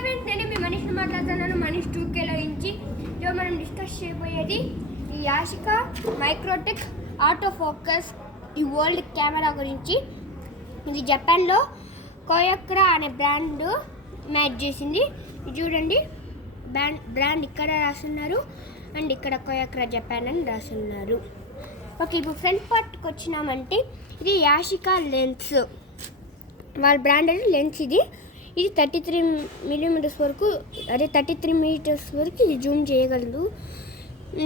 Hi friends, నేను మీ మనీష్ని మాట్లాడుతున్నాను. మనీష్ 2Kలో నుంచి ఇదో మనం డిస్కస్ చేయబోయేది ఈ యాషికా మైక్రోటెక్ ఆటో ఫోకస్ ఈ వరల్డ్ కెమెరా గురించి. ఇది జపాన్లో కోయక్రా అనే బ్రాండ్ మేక్ చేసింది. చూడండి, బ్రాండ్ ఇక్కడ రాస్తున్నారు అండ్ ఇక్కడ కోయక్రా జపాన్ అని రాస్తున్నారు. ఓకే, ఇప్పుడు ఫ్రంట్ పార్ట్కి వచ్చినామంటే ఇది యాషికా లెన్స్, వాళ్ళ బ్రాండెడ్ లెన్స్. ఇది 33 మిల్లీమీటర్స్ వరకు, అదే 33 మీటర్స్ వరకు ఇది జూమ్ చేయగలదు.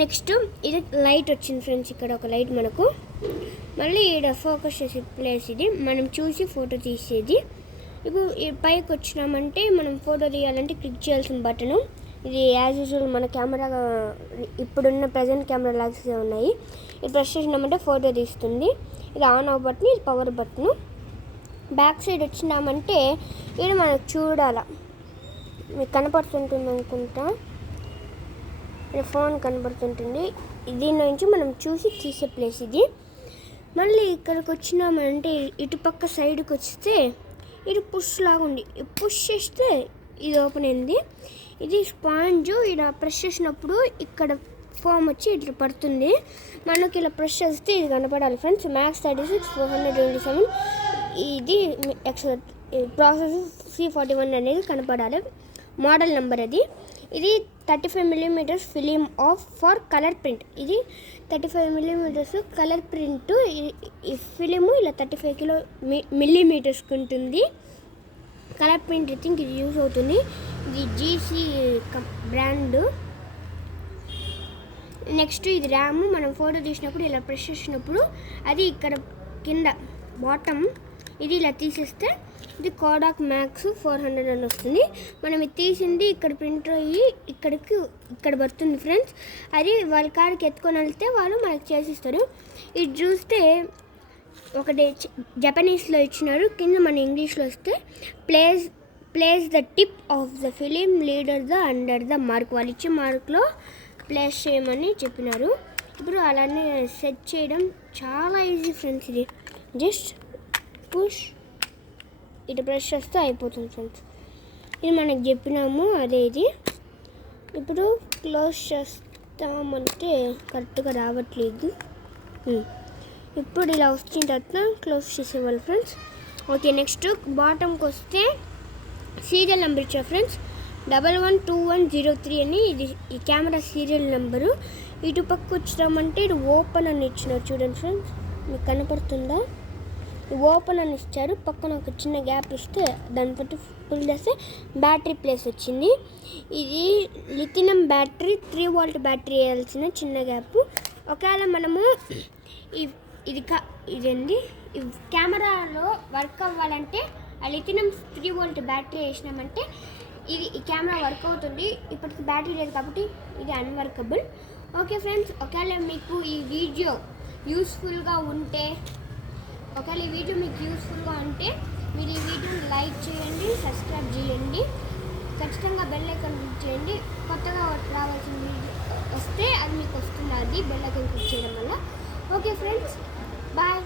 నెక్స్ట్ ఇది లైట్ వచ్చింది ఫ్రెండ్స్, ఇక్కడ ఒక లైట్ మనకు. మళ్ళీ ఇక్కడ ఫోకస్ చేసే ప్లేస్, ఇది మనం చూసి ఫోటో తీసేది. ఇప్పుడు పైకి వచ్చినామంటే మనం ఫోటో తీయాలంటే క్లిక్ చేయాల్సిన బటను. ఇది యాజ్ యూజువల్ మన కెమెరా, ఇప్పుడున్న ప్రజెంట్ కెమెరా లాగ్స్ ఉన్నాయి. ఇది ప్రెస్ చేసినామంటే ఫోటో తీస్తుంది. ఇది ఆన్ ఆఫ్ బటన్, ఇది పవర్ బటను. బ్యాక్ సైడ్ వచ్చినామంటే ఇది మనకు చూడాల, మీకు కనపడుతుంటుంది అనుకుంటా, ఇది ఫోన్ కనపడుతుంటుంది. దీని నుంచి మనం చూసి తీసే ప్లేస్ ఇది. మళ్ళీ ఇక్కడికి వచ్చినామంటే ఇటుపక్క సైడ్కి వస్తే ఇది పుష్ లాగా ఉంది. పుష్ చేస్తే ఇది ఓపెన్ అయింది. ఇది స్పాంజ్, ఇలా ప్రెస్ చేసినప్పుడు ఇక్కడ ఫోమ్ వచ్చి ఇట్లా పడుతుంది. మనకి ఇలా ప్రెస్ చేస్తే ఇది కనపడాలి ఫ్రెండ్స్. మ్యాక్స్ 36 427 ఇది ప్రాసెస్ C41 అనేది కనపడాలి. మోడల్ నెంబర్ అది. ఇది 35 millimetres film of for colour print. ఇది 35 మిల్లీమీటర్స్ కలర్ ప్రింట్. ఈ ఫిలిము ఇలా 35 మిల్లీమీటర్స్కి ఉంటుంది. కలర్ ప్రింట్ ఐ థింక్ ఇది యూజ్ అవుతుంది. ఇది GC బ్రాండ్. నెక్స్ట్ ఇది ర్యామ్. మనం ఫోటో తీసినప్పుడు ఇలా ప్రెస్ చేసినప్పుడు అది ఇక్కడ కింద బాటమ్ ఇది ఇలా తీసేస్తే ఇది కోడాక్ మ్యాక్స్ 400 అని వస్తుంది. మనం ఇది తీసింది ఇక్కడ ప్రింట్ అయ్యి ఇక్కడ పడుతుంది ఫ్రెండ్స్. అది వాళ్ళ కాడికి ఎత్తుకొని వెళ్తే వాళ్ళు మనకి చేసిస్తారు. ఇది చూస్తే ఒకటి జపనీస్లో ఇచ్చినారు, కింద మన ఇంగ్లీష్లో వస్తే place the tip of the film leader the under the mark. వాళ్ళు ఇచ్చే మార్క్లో ప్లేస్ చేయమని చెప్పినారు. ఇప్పుడు అలానే సెట్ చేయడం చాలా ఈజీ ఫ్రెండ్స్. ఇది జస్ట్ పుష్ ఇటు ప్రెస్ చేస్తే అయిపోతుంది ఫ్రెండ్స్. ఇది మనకు చెప్పినాము అదే. ఇది ఇప్పుడు క్లోజ్ చేస్తామంటే కరెక్ట్గా రావట్లేదు. ఇప్పుడు ఇలా వచ్చిన తర్వాత క్లోజ్ చేసేవాళ్ళు ఫ్రెండ్స్. ఓకే, నెక్స్ట్ బాటంకి వస్తే సీరియల్ నెంబర్ ఇచ్చారు ఫ్రెండ్స్, 112103 అని. ఇది ఈ కెమెరా సీరియల్ నెంబరు. ఇటు పక్క వచ్చామంటే ఇది ఓపెన్ అని ఇచ్చినారు. చూడండి ఫ్రెండ్స్, మీకు కనపడుతుందా? ఓపెన్ అని ఇచ్చారు. పక్కన ఒక చిన్న గ్యాప్ ఇస్తే దాన్ని బట్టి ఫుల్ చేస్తే బ్యాటరీ ప్లేస్ వచ్చింది. ఇది లిథియం బ్యాటరీ, 3 వోల్ట్ బ్యాటరీ వేయాల్సిన చిన్న గ్యాప్. ఒకవేళ మనము ఇదేంది ఈ కెమెరాలో వర్క్ అవ్వాలంటే ఆ లిథియం 3 వోల్ట్ బ్యాటరీ వేసినామంటే ఈ కెమెరా వర్క్ అవుతుంది. ఇప్పటికి బ్యాటరీ లేదు కాబట్టి ఇది అన్వర్కబుల్. ఓకే ఫ్రెండ్స్, ఒకవేళ మీకు ఈ వీడియో యూస్ఫుల్గా ఉంటే మీరు ఈ వీడియోని లైక్ చేయండి, సబ్స్క్రైబ్ చేయండి, ఖచ్చితంగా బెల్ ఐకాన్ క్లిక్ చేయండి. కొత్తగా రావాల్సిన వీడియో వస్తే అది మీకు వస్తుంది, అది బెల్ ఐకాన్ క్లిక్ చేయడం వల్ల. Okay friends, bye.